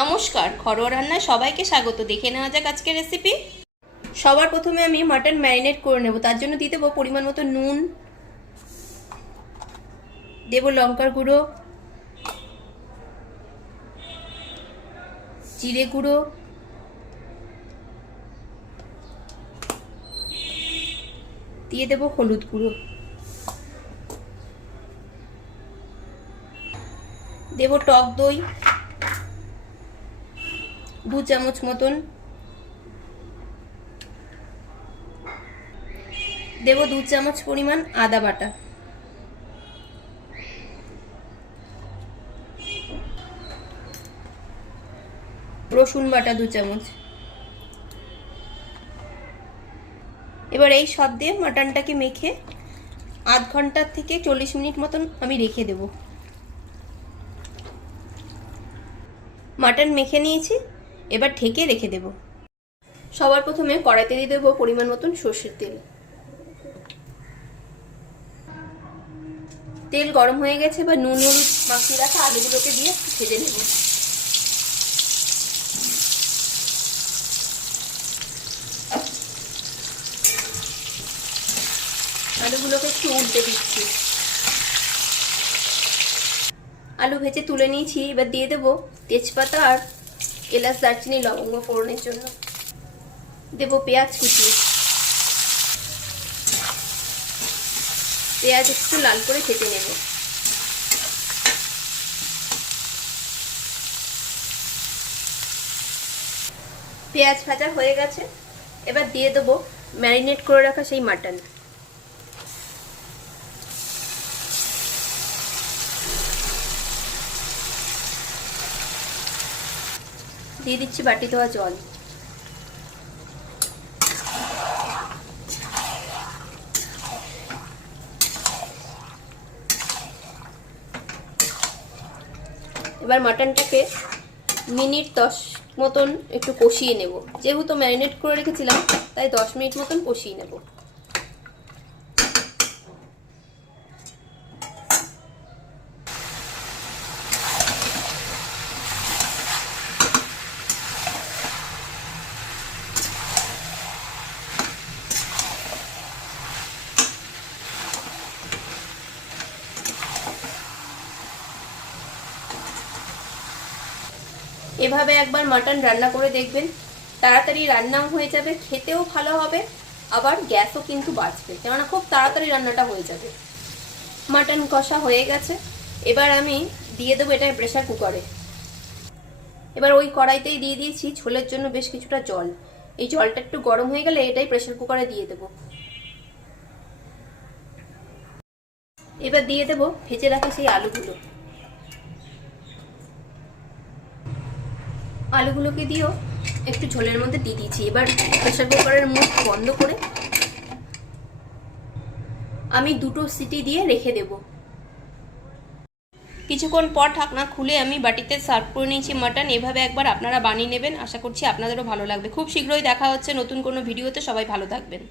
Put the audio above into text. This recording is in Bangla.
নমস্কার, ঘরোয়া রান্নায় সবাইকে স্বাগত। দেখে নেওয়া যাক আজকের রেসিপি। সবার প্রথমে আমি মাটন ম্যারিনেট করে নেব। তার জন্য দিয়ে দেবো পরিমাণ মতো নুন, দেব লঙ্কার গুঁড়ো, জিরে গুঁড়ো, দিয়ে দেব হলুদ গুঁড়ো, দেব টক দই 2 চামচ মতন, দেব 2 চামচ পরিমাণ আদা বাটা, রসুন বাটা 2 চামচ। এবার এই সব দিয়ে মাটনটাকে মেখে আধ ঘন্টা থেকে 40 মিনিট মতন আমি রেখে দেব। মাটন মেখে নিয়েছি, এবার ঢেকে রেখে দেব। সবার প্রথমে কড়াইতে দিয়ে দেবো পরিমাণ মতন সর্ষের তেল। তেল গরম হয়ে গেছে, এবার নুন হলুদ মাখিয়ে রাখা আলুগুলোকে দিয়ে ভেজে নেব। আলুগুলোকে একটু উল্টে দিচ্ছি। আলু ভেজে তুলে নিয়েছি, এবার দিয়ে দেবো তেজপাতা আর এলাচ দারচিনি লবঙ্গ ফোড়নের জন্য। দেবো পেঁয়াজ কুচি, পেঁয়াজ একটু লাল করে ভেজে নেব। পেঁয়াজ ভাজা হয়ে গেছে, এবার দিয়ে দেবো ম্যারিনেট করে রাখা সেই মাটন। দিয়ে দিচ্ছি বাটি ধোয়া জল। এবার মাটনটাকে মিনিট 10 মতন একটু কষিয়ে নেব। যেহেতু ম্যারিনেট করে রেখেছিলাম তাই 10 মিনিট মতন কষিয়ে নেব। এভাবে একবার মাটন রান্না করে দেখবেন, তাড়াতাড়ি রান্নাও হয়ে যাবে, খেতেও ভালো হবে, আবার গ্যাসও কিন্তু বাঁচবে, কেননা খুব তাড়াতাড়ি রান্নাটা হয়ে যাবে। মাটন কষা হয়ে গেছে, এবার আমি দিয়ে দেবো এটা প্রেসার কুকারে। এবার ওই কড়াইতেই দিয়ে দিয়েছি ঝোলের জন্য বেশ কিছুটা জল। এই জলটা একটু গরম হয়ে গেলে এটাই প্রেসার কুকারে দিয়ে দেবো। এবার দিয়ে দেবো ভেজে রাখা সেই আলুগুলো। আলুগুলোকে দিয়েও একটু ঝোলের মধ্যে দিয়ে দিয়েছি। এবার প্রেসার কুকারের মুখ বন্ধ করে আমি 2টো সিটি দিয়ে রেখে দেব। কিছুক্ষণ পর ঢাকনা খুলে আমি বাটিতে সার্ভ করে নিয়েছি মাটন। এভাবে একবার আপনারা বানিয়ে নেবেন, আশা করছি আপনাদেরও ভালো লাগবে। খুব শীঘ্রই দেখা হচ্ছে নতুন কোনো ভিডিওতে। সবাই ভালো থাকবেন।